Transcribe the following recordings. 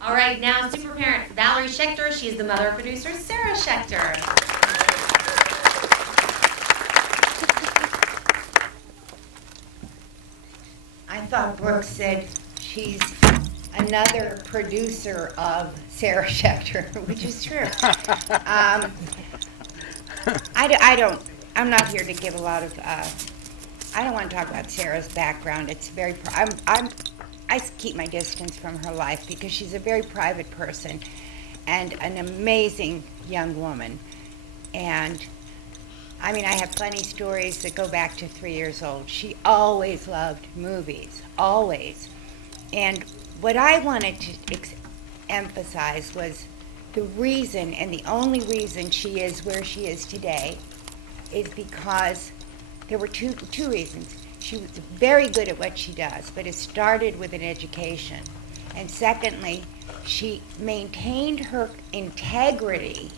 All right, now super parent Valerie Schechter. She is the mother of producer Sarah Schechter. I thought Brooke said she's another producer of Sarah Schechter, which is true. I'm not here to give a lot of, I don't want to talk about Sarah's background. It's very, I keep my distance from her life because she's a very private person and an amazing young woman. And I mean, I have funny stories that go back to 3 years old. She always loved movies, always. And what I wanted to emphasize was the reason, and the only reason she is where she is today, is because there were two reasons. She was very good at what she does, but it started with an education. And secondly, she maintained her integrity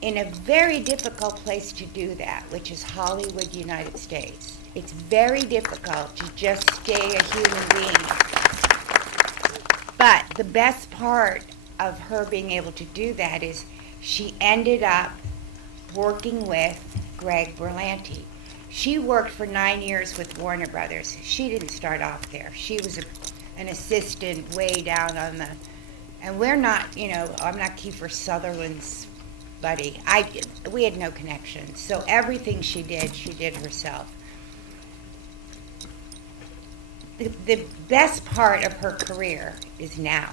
in a very difficult place to do that, which is Hollywood, United States. It's very difficult to just stay a human being. But the best part of her being able to do that is she ended up working with Greg Berlanti. She worked for 9 years with Warner Brothers. She didn't start off there. She was an assistant way down on the, and we're not, I'm not Kiefer Sutherland's buddy. We had no connection. So everything she did herself. The best part of her career is now.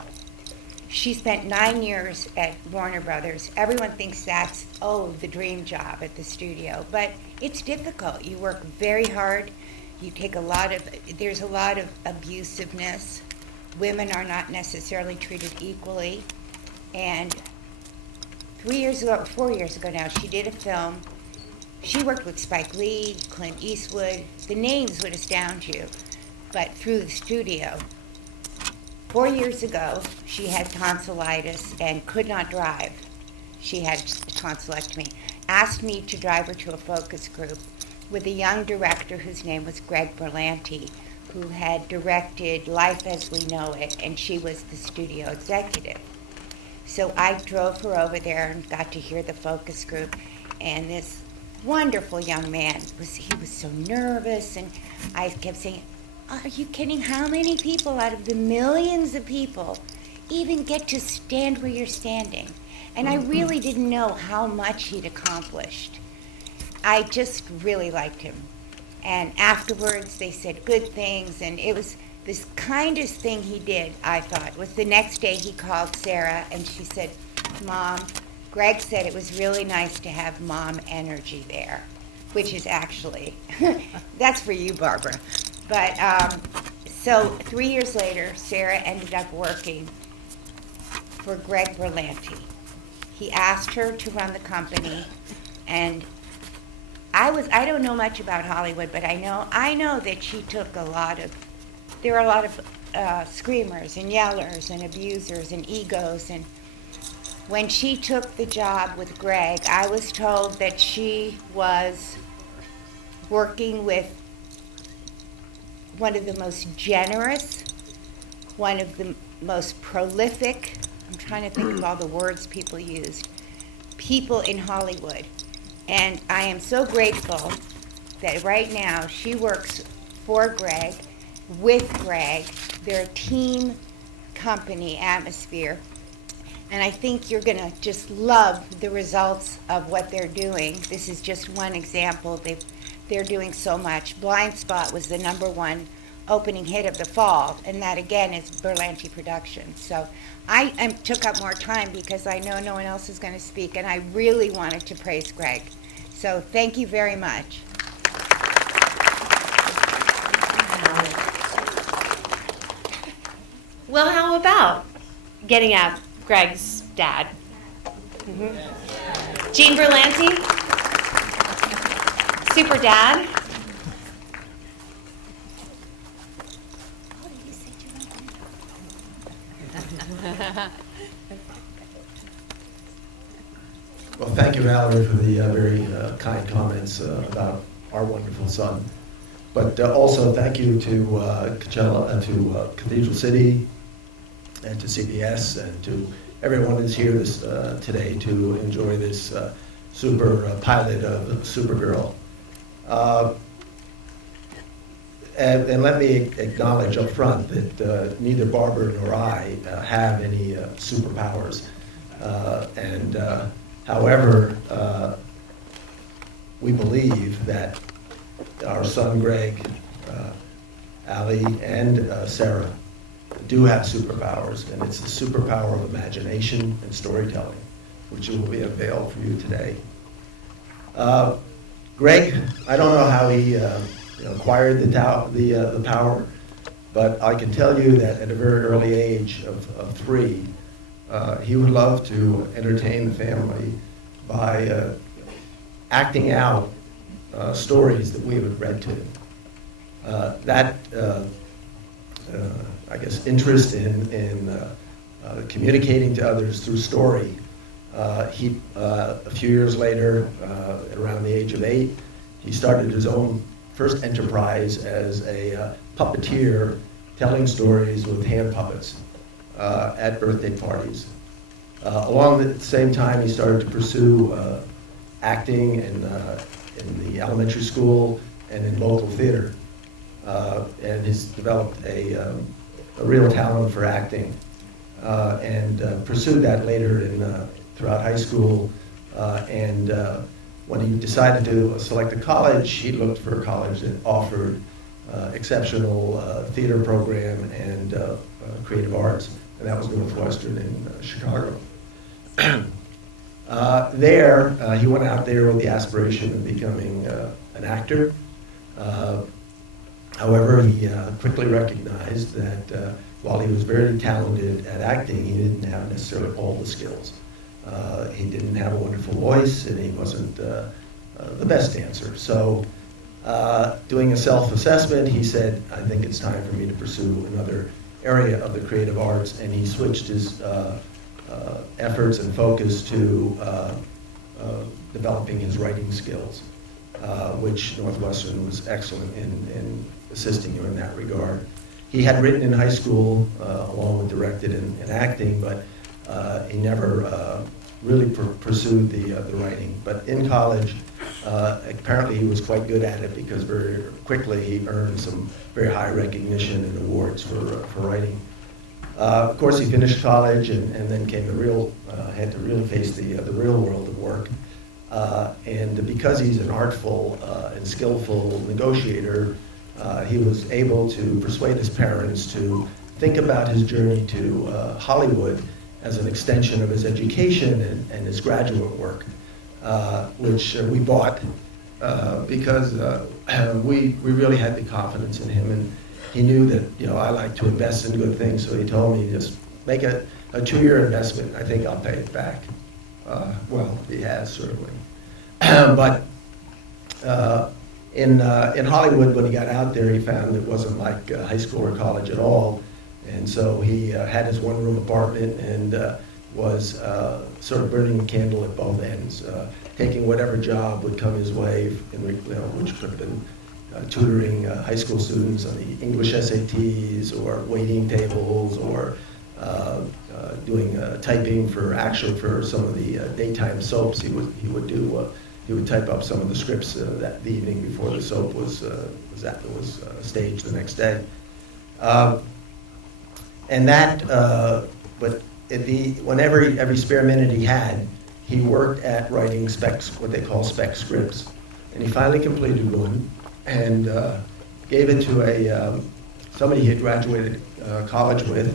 She spent 9 years at Warner Brothers. Everyone thinks that's, the dream job at the studio. But it's difficult. You work very hard. You take there's a lot of abusiveness. Women are not necessarily treated equally. And 4 years ago now, she did a film. She worked with Spike Lee, Clint Eastwood. The names would astound you, but through the studio. 4 years ago, she had tonsillitis and could not drive. She had a tonsillectomy. Asked me to drive her to a focus group with a young director whose name was Greg Berlanti, who had directed Life as We Know It, and she was the studio executive. So I drove her over there and got to hear the focus group, and this wonderful young man, he was so nervous, and I kept saying, are you kidding? How many people out of the millions of people even get to stand where you're standing? And I really didn't know how much he'd accomplished. I just really liked him. And afterwards, they said good things, and it was this kindest thing he did, I thought, was the next day he called Sarah, and she said, Mom, Greg said it was really nice to have mom energy there, which is actually, that's for you, Barbara. But so 3 years later, Sarah ended up working for Greg Berlanti. He asked her to run the company, and I don't know much about Hollywood, but I know that she took there were a lot of screamers and yellers and abusers and egos, and when she took the job with Greg, I was told that she was working with one of the most generous, one of the most prolific, I'm trying to think of all the words people used, people in Hollywood. And I am so grateful that right now she works for Greg, with Greg. They're a team company atmosphere. And I think you're going to just love the results of what they're doing. This is just one example. They're doing so much. Blind Spot was the #1 opening hit of the fall, and that again is Berlanti production. So I took up more time because I know no one else is going to speak, and I really wanted to praise Greg. So thank you very much. Well, how about getting at Greg's dad? Gene Berlanti, super dad. Well, thank you, Valerie, for the very kind comments about our wonderful son. But also thank you to Cathedral City, and to CBS and to everyone who's here today to enjoy this super pilot of Supergirl. And let me acknowledge up front that neither Barbara nor I have any superpowers. However, we believe that our son Greg, Ali, and Sarah do have superpowers, and it's the superpower of imagination and storytelling, which will be unveiled for you today. Greg, I don't know how he acquired the power, but I can tell you that at a very early age of 3, he would love to entertain the family by acting out stories that we had read to him. I guess, interest in communicating to others through story. A few years later, around the age of 8, he started his own first enterprise as a puppeteer, telling stories with hand puppets at birthday parties. Along the same time, he started to pursue acting in the elementary school and in local theater, and he's developed a real talent for acting, and pursued that later throughout high school. When he decided to select a college, he looked for a college that offered exceptional theater program and creative arts, and that was Northwestern in Chicago. He went out there with the aspiration of becoming an actor. However, he quickly recognized that while he was very talented at acting, he didn't have necessarily all the skills. He didn't have a wonderful voice, and he wasn't the best dancer. So, doing a self-assessment, he said, I think it's time for me to pursue another area of the creative arts, and he switched his efforts and focus to developing his writing skills, which Northwestern was excellent in assisting him in that regard. He had written in high school, along with directed and acting, but he never really pursued the writing. But in college, apparently he was quite good at it, because very quickly he earned some very high recognition and awards for writing. Of course, he finished college and then came had to really face the real world of work. And because he's an artful and skillful negotiator, he was able to persuade his parents to think about his journey to Hollywood as an extension of his education and his graduate work, which we bought because we really had the confidence in him, and he knew that I like to invest in good things, so he told me, just make a 2-year investment. I think I'll pay it back. Well, he has certainly, but in Hollywood, when he got out there, he found it wasn't like high school or college at all. And so he had his one-room apartment and was sort of burning a candle at both ends, taking whatever job would come his way, which could have been tutoring high school students on the English SATs, or waiting tables, or doing typing for some of the daytime soaps. He would type up some of the scripts the evening before the soap was staged the next day. But every spare minute he had, he worked at writing what they call spec scripts. And he finally completed one and gave it to somebody he had graduated college with,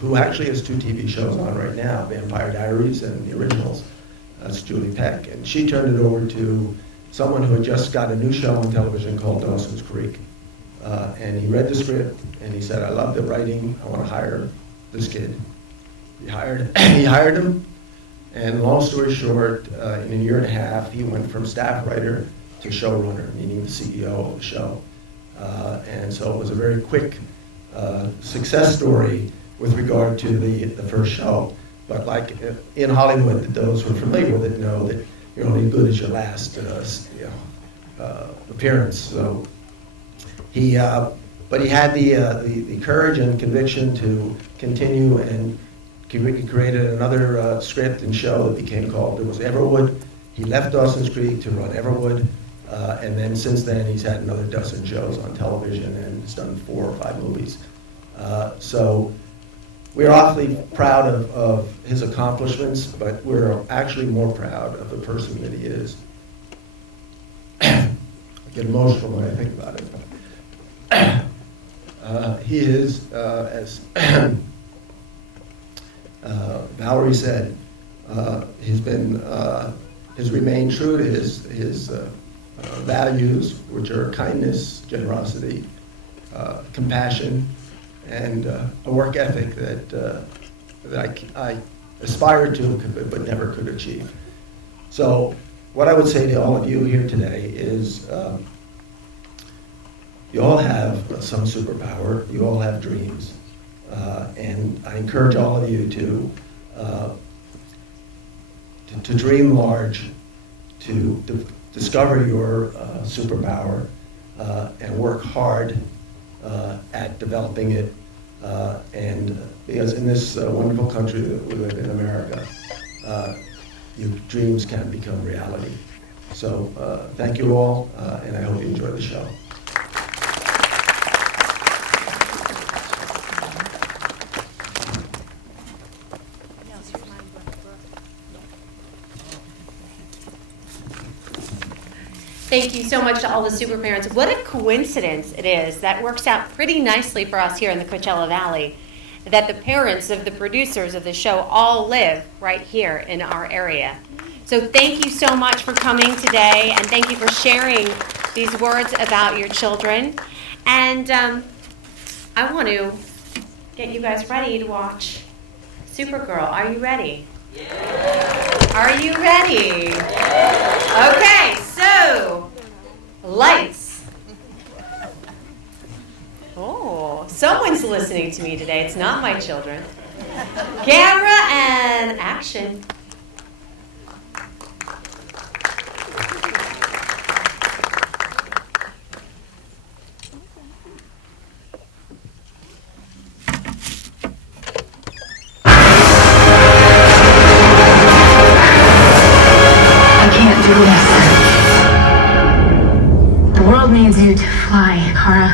who actually has 2 TV shows on right now, Vampire Diaries and The Originals. That's Julie Peck. And she turned it over to someone who had just got a new show on television called Dawson's Creek. And he read the script, and he said, I love the writing, I want to hire this kid. He hired him, and long story short, in a 1.5 years, he went from staff writer to showrunner, meaning the CEO of the show. And so it was a very quick success story with regard to the first show. But like in Hollywood, those who are familiar with it know that you're only as good as your last appearance. So he But he had the courage and conviction to continue, and he created another script and show that became called, it was Everwood. He left Dawson's Creek to run Everwood, and then since then he's had another dozen shows on television and has done 4 or 5 movies. So we're awfully proud of his accomplishments, but we're actually more proud of the person that he is. I get emotional when I think about it. He is, as Valerie said, he's remained true to his values, which are kindness, generosity, compassion, and a work ethic that I aspired to but never could achieve. So what I would say to all of you here today is you all have some superpower, you all have dreams, and I encourage all of you to dream large, to discover your superpower, and work hard at developing it, and because in this wonderful country that we live in, America, your dreams can become reality. So thank you all, and I hope you enjoy the show. Thank you so much to all the super parents. What a coincidence it is. That works out pretty nicely for us here in the Coachella Valley, that the parents of the producers of the show all live right here in our area. So thank you so much for coming today, and thank you for sharing these words about your children. And I want to get you guys ready to watch Supergirl. Are you ready? Yeah. Are you ready? Yeah. Okay, so lights. Oh, someone's listening to me today. It's not my children. Camera and action. The world needs you to fly, Kara.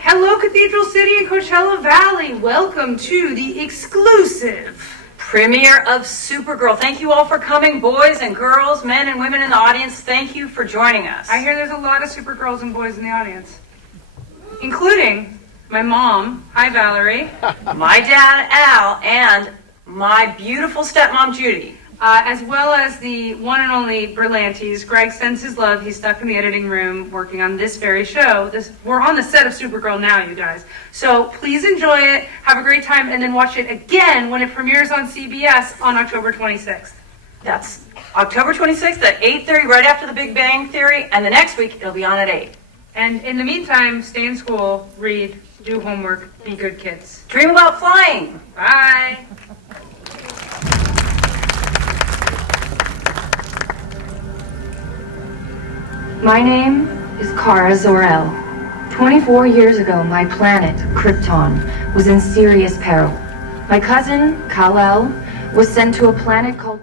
Hello, Cathedral City and Coachella Valley. Welcome to the exclusive premiere of Supergirl. Thank you all for coming, boys and girls, men and women in the audience. Thank you for joining us. I hear there's a lot of Supergirls and boys in the audience, including my mom, hi Valerie, my dad Al, and my beautiful stepmom Judy. As well as the one and only Berlantes. Greg sends his love. He's stuck in the editing room working on this very show. We're on the set of Supergirl now, you guys. So please enjoy it, have a great time, and then watch it again when it premieres on CBS on October 26th. That's October 26th at 8:30, right after the Big Bang Theory, and the next week it'll be on at 8. And in the meantime, stay in school, read, do homework, be good kids. Dream about flying. Bye. My name is Kara Zor-El. 24 years ago, my planet, Krypton, was in serious peril. My cousin, Kal-El, was sent to a planet called